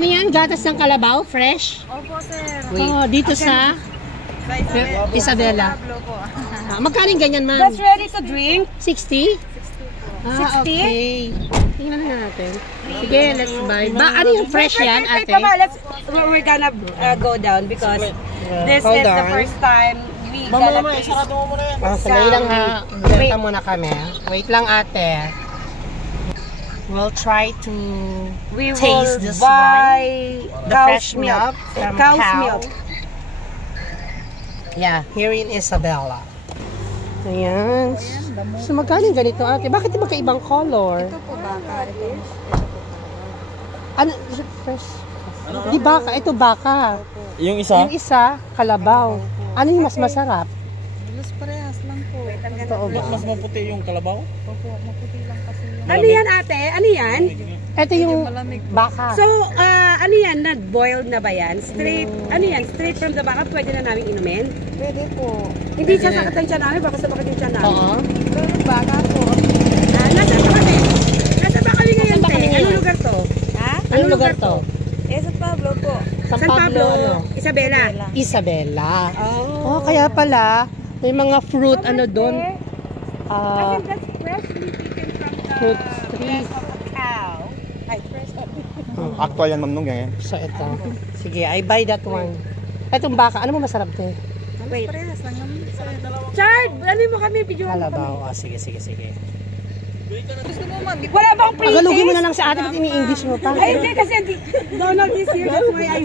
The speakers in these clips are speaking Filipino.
Ano yan? Gatas ng kalabaw? Fresh? Opo, sir. Oh, dito sa Isabela. Magkano ganyan, ma'am? That's ready to drink. 60? 60? Okay. Tingnan na natin. Sige, let's buy. Ano yung fresh yan, ate? We're gonna go down because this is the first time we gonna taste. Sandali lang ha. Benta muna kami. Wait lang, ate. We'll try to taste this one. The fresh milk from Cow's cow. milk. Yeah, here in Isabela. Ayan. So, magkano yung ganito, ate? Bakit yung magkaibang color? Ito po baka. Ano? Fresh? Di baka. Ito baka. Yung isa? Yung isa, kalabaw. Ano yung mas masarap? Halos parehas lang po. Totoo ba? Mas maputi yung kalabaw? Opo, maputi lang kasi. Ano yan, ate? Ano yan? Ito yung baka. So, ano yan? Na-boiled na ba yan? Straight, ano yan? Straight from the baka, pwede na namin inumin? Pwede po. Hindi sasakit ang tiyan namin, baka sabakit yung tiyan namin. Oo. Pero baka po. Nasa ba kami? Nasa ba kami ngayon, te? Anong lugar to? Ha? Anong lugar to? San Pablo po. San Pablo, ano? Isabela. Isabela. Oh, kaya pala, may mga fruit, ano doon? That's freshly taken from the Fruit tree. breast of a cow. Ay, breast of Actual yan, ma'am, nung ganyan. So, ito. Sige, I buy that one. Etong baka, ano mo masarap din? Wait. Parehas lang naman. Chard! Ano mo kami? Video mo kami. Kalabaw. Oh, sige. Gusto mo wala bang pre-taste? Tagalogin mo na lang sa atin at ini-English mo pa. Ay, hindi kasi Donald is here. That's why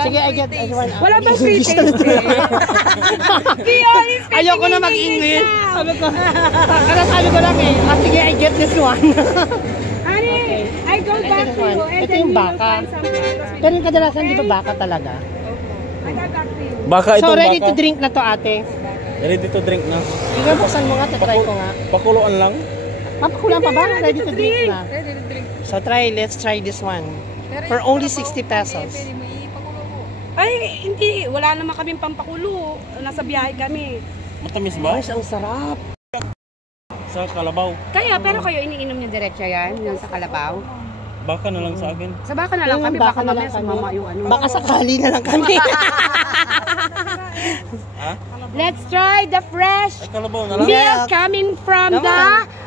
Sige, I get one. Wala bang pre-taste? Ayoko na mag-English. Sabi ko lang eh. Sige, I get this one. Honey, I go back to you. Ito yung baka. Pero yung kadalasan, di ba baka talaga? I got back to you. Baka So, itong ready baka. to drink na to, ate. Ready to drink na. Sige, buksan mo nga. Try ko nga. Pakuluan lang. Papakulang pa ba? Ready to drink na. Ready to drink. So, let's try this one. For only 60 pesos. Ay, hindi. Wala naman kaming pampakulo. Nasa biyahe kami. Matamis ba? Ay, ang sarap. Sa kalabaw. Kaya, pero kayo iniinom niyo diretso yan? Yung sa kalabaw? Baka na lang sa akin. Sa baka na lang kami. Baka na mamaya sumama yung ano. Baka sakali na lang kami. Ha? Let's try the fresh Ay, kalabaw na lang. milk coming from the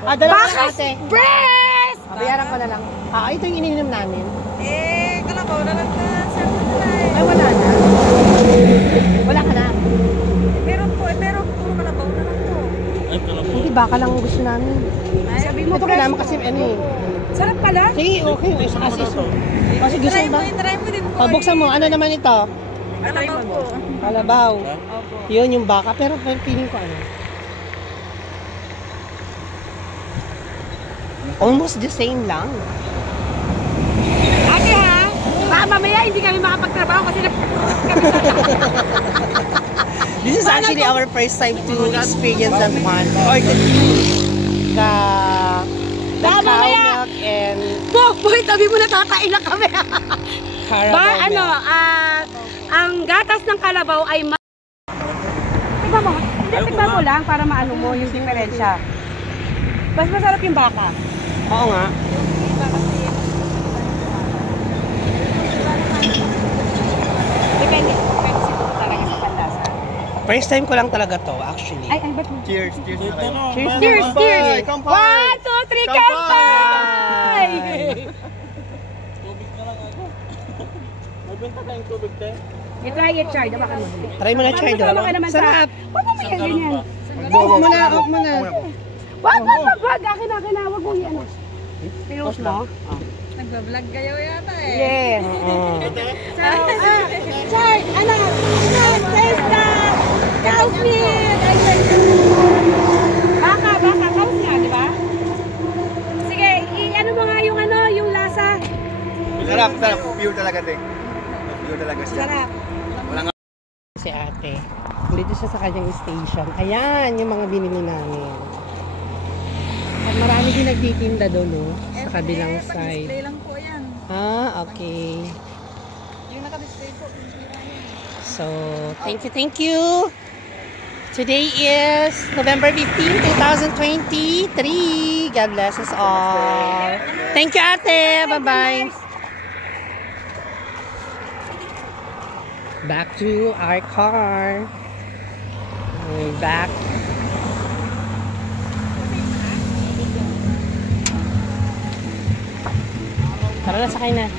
baka's breast! Bayaran ko na lang. Ito yung ininom namin. Kalabaw na lang na. Ay, wala na. Wala ka na. Pero puro kalabaw na lang po. Ay, kalabaw. Hindi, baka lang ang gusto namin. Sabi mo, Ito kailangan kasi ano eh. sarap pala. Sige, okay. Asiso. Kasi gusto ba? Try mo din po. Buksan mo. Ano naman ito? Kalabaw po. Kalabaw. Opo. Yun yung baka. Pero feeling ko ano. Almost the same lang. Ate ha, baka mamaya hindi kami makapagtrabaho kasi This is actually our first time to experience that one. Or the cow milk and boy, tabi mo natakain na kami. caramel Ano, milk. ang gatas ng kalabaw ay tignan mo lang para maano mo yung diferensya. Mas masarap yung baka. Oo nga. Depende siguro talaga sa panlasa. First time ko lang talaga to, actually. Ay, ba't mo? Cheers na kayo. Cheers! 1, 2, 3, kampay! Tubig na lang ako. Magbenta tayong tubig tayo. I-try it, Chard. Baka mo. Try mo na, Chardo. Sarap! Huwag mo yan ganyan. Off mo na. Wag! Akin na. Wag mo yan. Pinost mo? Nagbablog kayo yata eh. Yes. So, Chard, taste the cow's milk. Baka, cow's nga, di ba? Sige, ano mo nga yung lasa? Sarap. Pure talaga, Ting. Pure talaga siya. Sarap. Si ate. Dito siya sa kanyang station. Ayan, yung mga binili namin. At marami din nagtitinda doon, no? Sa kabilang side. Display lang po yan. Okay. Yung naka-display po. So, thank you. Today is November 15, 2023. God bless us all. Thank you, ate. Bye-bye. Back to our car. We're back. Tara na, sakay na.